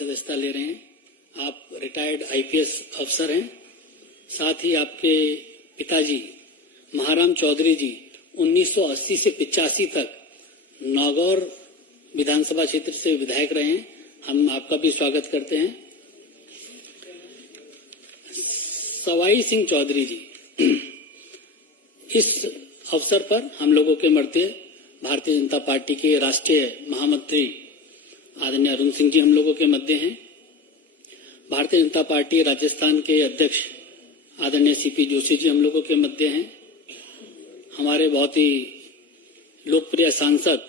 सदस्यता ले रहे हैं। आप रिटायर्ड आईपीएस अफसर हैं। साथ ही आपके पिताजी महाराम चौधरी जी 1980 से 85 तक नागौर विधानसभा क्षेत्र से विधायक रहे हैं। हम आपका भी स्वागत करते हैं। सवाई सिंह चौधरी जी, इस अवसर पर हम लोगों के मध्य भारतीय जनता पार्टी के राष्ट्रीय महामंत्री आदरणीय अरुण सिंह जी हम लोगों के मध्य हैं। भारतीय जनता पार्टी राजस्थान के अध्यक्ष आदरणीय सीपी जोशी जी हम लोगों के मध्य हैं। हमारे बहुत ही लोकप्रिय सांसद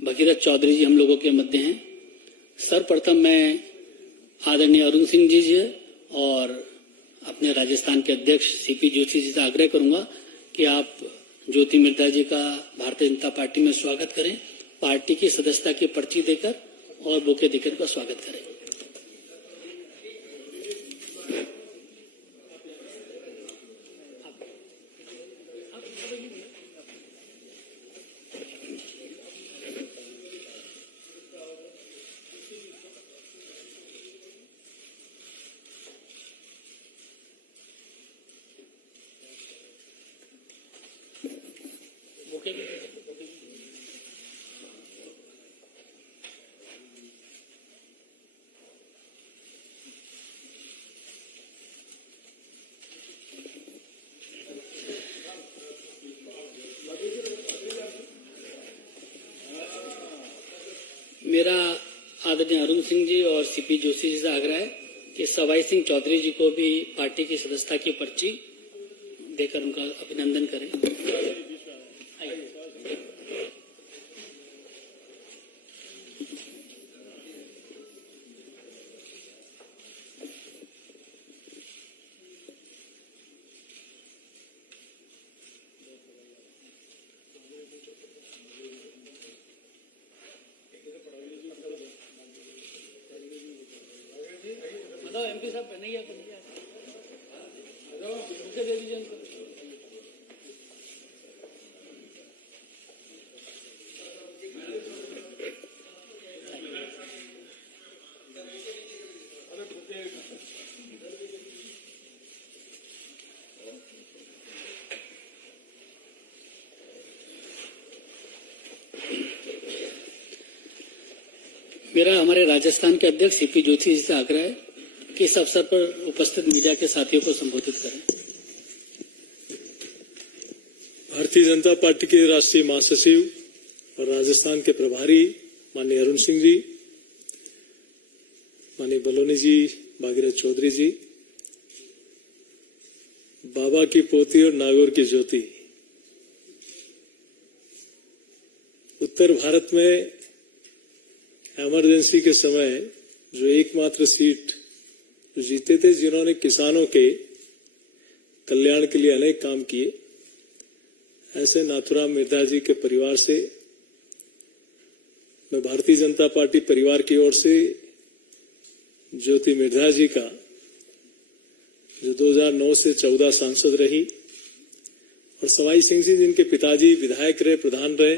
भगीरथ चौधरी जी हम लोगों के मध्य हैं। सर्वप्रथम मैं आदरणीय अरुण सिंह जी और अपने राजस्थान के अध्यक्ष सीपी जोशी जी से आग्रह करूंगा कि आप ज्योति मिर्धा जी का भारतीय जनता पार्टी में स्वागत करें, पार्टी की सदस्यता की पर्ची देकर और बुके देकर का स्वागत करें। मेरा आदरणीय अरुण सिंह जी और सीपी जोशी जी से आग्रह है कि सवाई सिंह चौधरी जी को भी पार्टी की सदस्यता की पर्ची देकर उनका अभिनंदन करें। एमपी साहब कन्हैया दे दीजिए उनको। मेरा हमारे राजस्थान के अध्यक्ष सीपी जोशी जी से आग्रह है कि इस अवसर पर उपस्थित मीडिया के साथियों को संबोधित करें। भारतीय जनता पार्टी के राष्ट्रीय महासचिव और राजस्थान के प्रभारी माननीय अरुण सिंह जी, माननीय बलोनी जी, भागीरथ चौधरी जी, बाबा की पोती और नागौर की ज्योति, उत्तर भारत में इमरजेंसी के समय जो एकमात्र सीट जीते थे, जिन्होंने किसानों के कल्याण के लिए अनेक काम किए, ऐसे नाथुराम मिर्धा जी के परिवार से मैं भारतीय जनता पार्टी परिवार की ओर से ज्योति मिर्धा जी का, जो 2009 से 14 सांसद रही, और सवाई सिंह जी जिनके पिताजी विधायक रहे, प्रधान रहे,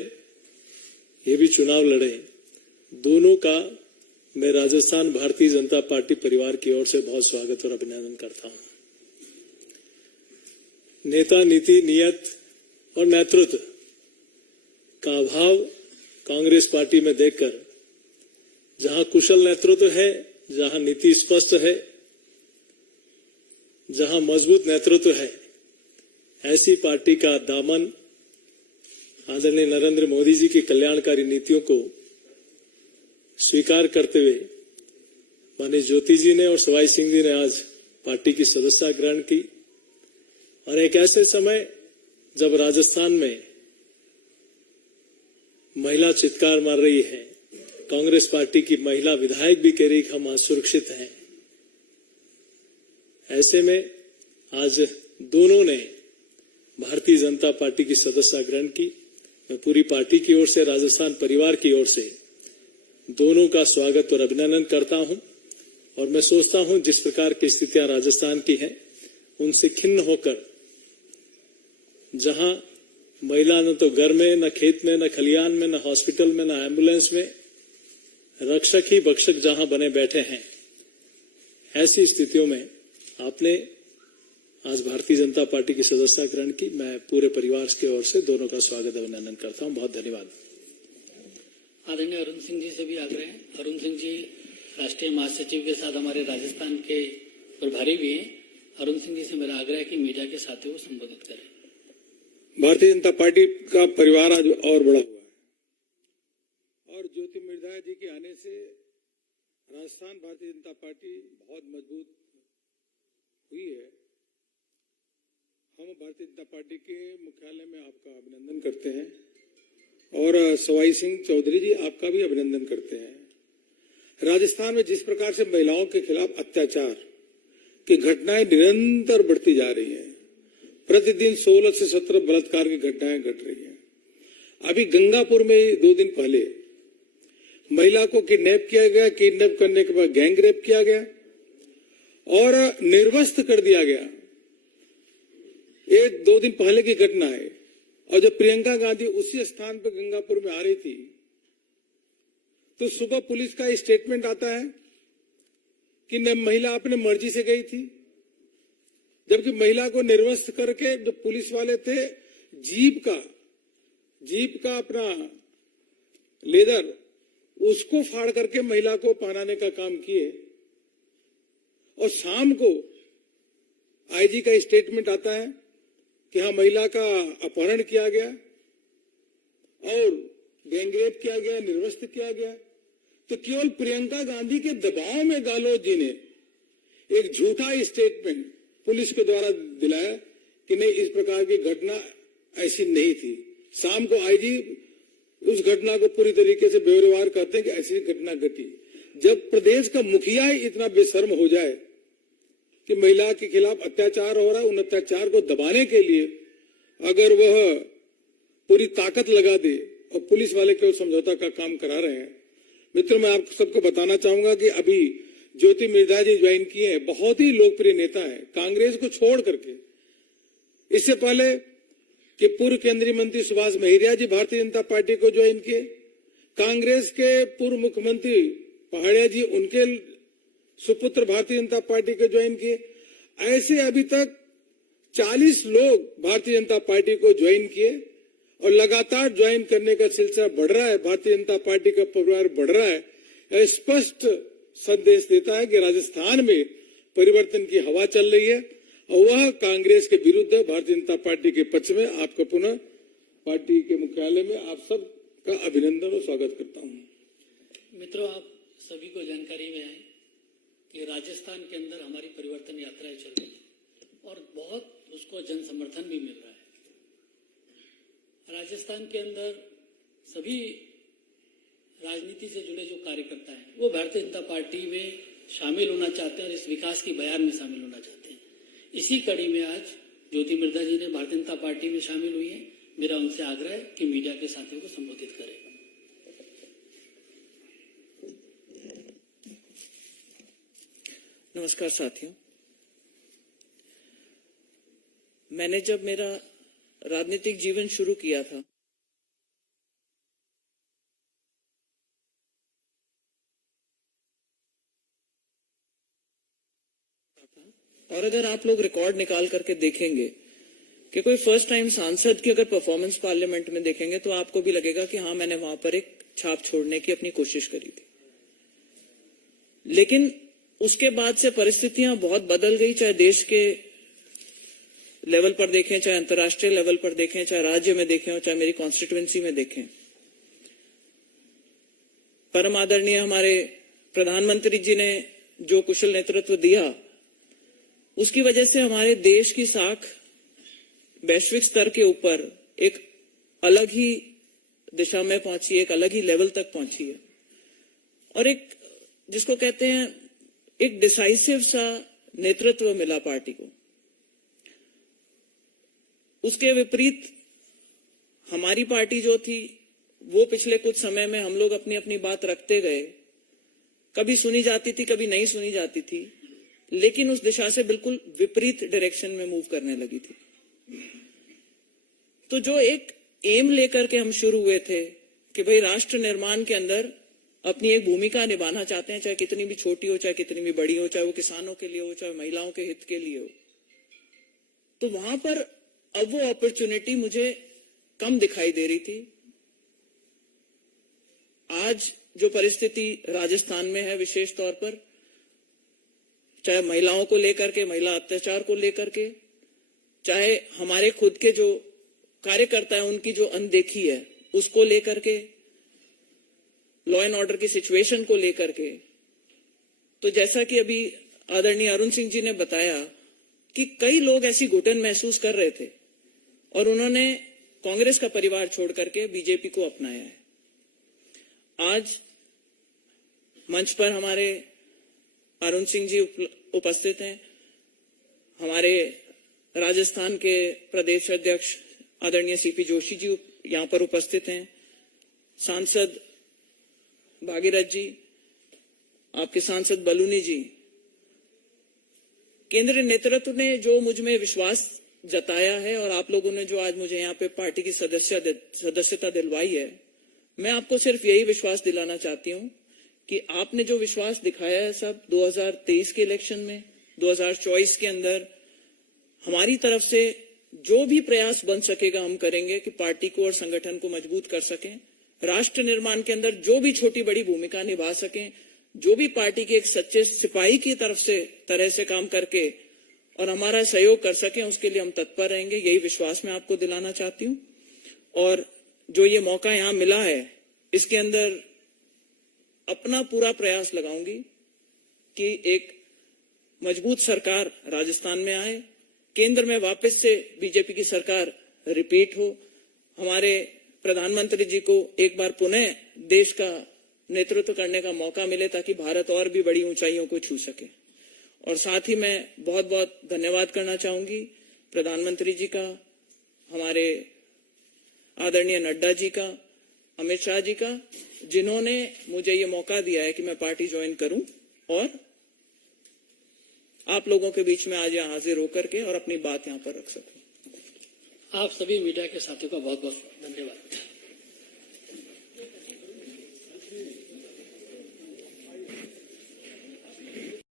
ये भी चुनाव लड़े, दोनों का मैं राजस्थान भारतीय जनता पार्टी परिवार की ओर से बहुत स्वागत और अभिनंदन करता हूं। नेता, नीति, नियत और नेतृत्व का अभाव कांग्रेस पार्टी में देखकर, जहां कुशल नेतृत्व है, जहां नीति स्पष्ट है, जहां मजबूत नेतृत्व है, ऐसी पार्टी का दामन आदरणीय नरेंद्र मोदी जी की कल्याणकारी नीतियों को स्वीकार करते हुए माननीय ज्योति जी ने और सवाई सिंह जी ने आज पार्टी की सदस्यता ग्रहण की। और एक ऐसे समय जब राजस्थान में महिला चित्कार मार रही है, कांग्रेस पार्टी की महिला विधायक भी कह रही कि हम असुरक्षित हैं, ऐसे में आज दोनों ने भारतीय जनता पार्टी की सदस्यता ग्रहण की। मैं पूरी पार्टी की ओर से, राजस्थान परिवार की ओर से दोनों का स्वागत और अभिनंदन करता हूं। और मैं सोचता हूं जिस प्रकार की स्थितियां राजस्थान की हैं, उनसे खिन्न होकर, जहां महिला न तो घर में, न खेत में, न खलियान में, न हॉस्पिटल में, न एम्बुलेंस में रक्षक ही भक्षक जहां बने बैठे हैं, ऐसी स्थितियों में आपने आज भारतीय जनता पार्टी की सदस्यता ग्रहण की। मैं पूरे परिवार की ओर से दोनों का स्वागत अभिनंदन करता हूं। बहुत धन्यवाद। आदरणीय अरुण सिंह जी से भी आग्रह है। अरुण सिंह जी राष्ट्रीय महासचिव के साथ हमारे राजस्थान के प्रभारी भी हैं। अरुण सिंह जी से मेरा आग्रह है कि मीडिया के साथियों को संबोधित करें। भारतीय जनता पार्टी का परिवार आज और बड़ा हुआ है और ज्योति मिर्धा जी के आने से राजस्थान भारतीय जनता पार्टी बहुत मजबूत हुई है। हम भारतीय जनता पार्टी के मुख्यालय में आपका अभिनंदन करते हैं और सवाई सिंह चौधरी जी आपका भी अभिनंदन करते हैं। राजस्थान में जिस प्रकार से महिलाओं के खिलाफ अत्याचार की घटनाएं निरंतर बढ़ती जा रही हैं, प्रतिदिन 16 से 17 बलात्कार की घटनाएं घट रही हैं। अभी गंगापुर में 2 दिन पहले महिला को किडनैप किया गया, किडनैप करने के बाद गैंग रेप किया गया और निर्वस्त्र कर दिया गया। ये 2 दिन पहले की घटना है। और जब प्रियंका गांधी उसी स्थान पर गंगापुर में आ रही थी तो सुबह पुलिस का स्टेटमेंट आता है कि महिला अपने मर्जी से गई थी, जबकि महिला को निर्वस्त्र करके जो पुलिस वाले थे जीप का अपना लेदर उसको फाड़ करके महिला को पहनाने का काम किए। और शाम को आईजी का स्टेटमेंट आता है कि हाँ महिला का अपहरण किया गया और गैंगरेप किया गया, निर्वस्त्र किया गया। तो केवल प्रियंका गांधी के दबाव में गहलोत जी ने एक झूठा स्टेटमेंट पुलिस के द्वारा दिलाया कि नहीं, इस प्रकार की घटना ऐसी नहीं थी। शाम को आईजी उस घटना को पूरी तरीके से बेवरवार करते हैं कि ऐसी घटना घटी। जब प्रदेश का मुखिया ही इतना बेशर्म हो जाए कि महिला के खिलाफ अत्याचार हो रहा है, उन अत्याचार को दबाने के लिए अगर वह पूरी ताकत लगा दे और पुलिस वाले केवल समझौता का काम करा रहे हैं। मित्रों, मैं आप सबको बताना चाहूंगा कि अभी ज्योति मिर्धा जी ज्वाइन किए हैं, बहुत ही लोकप्रिय नेता है कांग्रेस को छोड़ करके। इससे पहले कि पूर्व केंद्रीय मंत्री सुभाष महिरिया जी भारतीय जनता पार्टी को ज्वाइन किए, कांग्रेस के पूर्व मुख्यमंत्री पहाड़िया जी उनके सुपुत्र भारतीय जनता पार्टी को ज्वाइन किए। ऐसे अभी तक 40 लोग भारतीय जनता पार्टी को ज्वाइन किए और लगातार ज्वाइन करने का सिलसिला बढ़ रहा है। भारतीय जनता पार्टी का परिवार बढ़ रहा है। स्पष्ट संदेश देता है कि राजस्थान में परिवर्तन की हवा चल रही है और वह कांग्रेस के विरुद्ध है, भारतीय जनता पार्टी के पक्ष में। आपका पुनः पार्टी के मुख्यालय में आप सब का अभिनंदन और स्वागत करता हूं। मित्रों, आप सभी को जानकारी में है कि राजस्थान के अंदर हमारी परिवर्तन यात्राएं चल रही है और बहुत उसको जन समर्थन भी मिल रहा है। राजस्थान के अंदर सभी राजनीति से जुड़े जो कार्यकर्ता हैं वो भारतीय जनता पार्टी में शामिल होना चाहते हैं और इस विकास की बयान में शामिल होना चाहते हैं। इसी कड़ी में आज ज्योति मिर्धा जी ने भारतीय जनता पार्टी में शामिल हुई है। मेरा उनसे आग्रह है कि मीडिया के साथियों को संबोधित करें। नमस्कार साथियों, मैंने जब मेरा राजनीतिक जीवन शुरू किया था और अगर आप लोग रिकॉर्ड निकाल करके देखेंगे कि कोई फर्स्ट टाइम सांसद की अगर परफॉर्मेंस पार्लियामेंट में देखेंगे तो आपको भी लगेगा कि हाँ, मैंने वहां पर एक छाप छोड़ने की अपनी कोशिश करी थी। लेकिन उसके बाद से परिस्थितियां बहुत बदल गई, चाहे देश के लेवल पर देखें, चाहे अंतर्राष्ट्रीय लेवल पर देखें, चाहे राज्य में देखें और चाहे मेरी कॉन्स्टिट्यूएंसी में देखें। परम आदरणीय हमारे प्रधानमंत्री जी ने जो कुशल नेतृत्व दिया, उसकी वजह से हमारे देश की साख वैश्विक स्तर के ऊपर एक अलग ही दिशा में पहुंची, एक अलग ही लेवल तक पहुंची है और एक जिसको कहते हैं एक डिसाइसिव सा नेतृत्व मिला पार्टी को। उसके विपरीत हमारी पार्टी जो थी वो पिछले कुछ समय में हम लोग अपनी अपनी बात रखते गए, कभी सुनी जाती थी, कभी नहीं सुनी जाती थी, लेकिन उस दिशा से बिल्कुल विपरीत डायरेक्शन में मूव करने लगी थी। तो जो एक एम लेकर के हम शुरू हुए थे कि भाई राष्ट्र निर्माण के अंदर अपनी एक भूमिका निभाना चाहते हैं, चाहे कितनी भी छोटी हो, चाहे कितनी भी बड़ी हो, चाहे वो किसानों के लिए हो, चाहे महिलाओं के हित के लिए हो, तो वहां पर अब वो अपॉर्चुनिटी मुझे कम दिखाई दे रही थी। आज जो परिस्थिति राजस्थान में है, विशेष तौर पर चाहे महिलाओं को लेकर के, महिला अत्याचार को लेकर के, चाहे हमारे खुद के जो कार्यकर्ता है उनकी जो अनदेखी है उसको लेकर के, लॉ एंड ऑर्डर की सिचुएशन को लेकर के, तो जैसा कि अभी आदरणीय अरुण सिंह जी ने बताया कि कई लोग ऐसी घुटन महसूस कर रहे थे और उन्होंने कांग्रेस का परिवार छोड़ करके बीजेपी को अपनाया है। आज मंच पर हमारे अरुण सिंह जी उपस्थित हैं, हमारे राजस्थान के प्रदेश अध्यक्ष आदरणीय सीपी जोशी जी यहां पर उपस्थित हैं, सांसद भागीरथ जी, आपके सांसद बलूनी जी। केंद्रीय नेतृत्व ने जो मुझ में विश्वास जताया है और आप लोगों ने जो आज मुझे यहाँ पे पार्टी की सदस्यता दिलवाई है, मैं आपको सिर्फ यही विश्वास दिलाना चाहती हूँ कि आपने जो विश्वास दिखाया है सब 2023 के इलेक्शन में, 2024 के अंदर हमारी तरफ से जो भी प्रयास बन सकेगा हम करेंगे कि पार्टी को और संगठन को मजबूत कर सकें, राष्ट्र निर्माण के अंदर जो भी छोटी बड़ी भूमिका निभा सकें, जो भी पार्टी के एक सच्चे सिपाही की तरह से काम करके और हमारा सहयोग कर सकें, उसके लिए हम तत्पर रहेंगे। यही विश्वास मैं आपको दिलाना चाहती हूँ। और जो ये मौका यहाँ मिला है, इसके अंदर अपना पूरा प्रयास लगाऊंगी कि एक मजबूत सरकार राजस्थान में आए, केंद्र में वापस से बीजेपी की सरकार रिपीट हो, हमारे प्रधानमंत्री जी को एक बार पुनः देश का नेतृत्व करने का मौका मिले ताकि भारत और भी बड़ी ऊंचाइयों को छू सके। और साथ ही मैं बहुत बहुत धन्यवाद करना चाहूंगी प्रधानमंत्री जी का, हमारे आदरणीय नड्डा जी का, अमित शाह जी का, जिन्होंने मुझे ये मौका दिया है कि मैं पार्टी ज्वाइन करूं और आप लोगों के बीच में आज यहाँ हाजिर होकर के और अपनी बात यहाँ पर रख सकूं। आप सभी मीडिया के साथियों का बहुत बहुत धन्यवाद।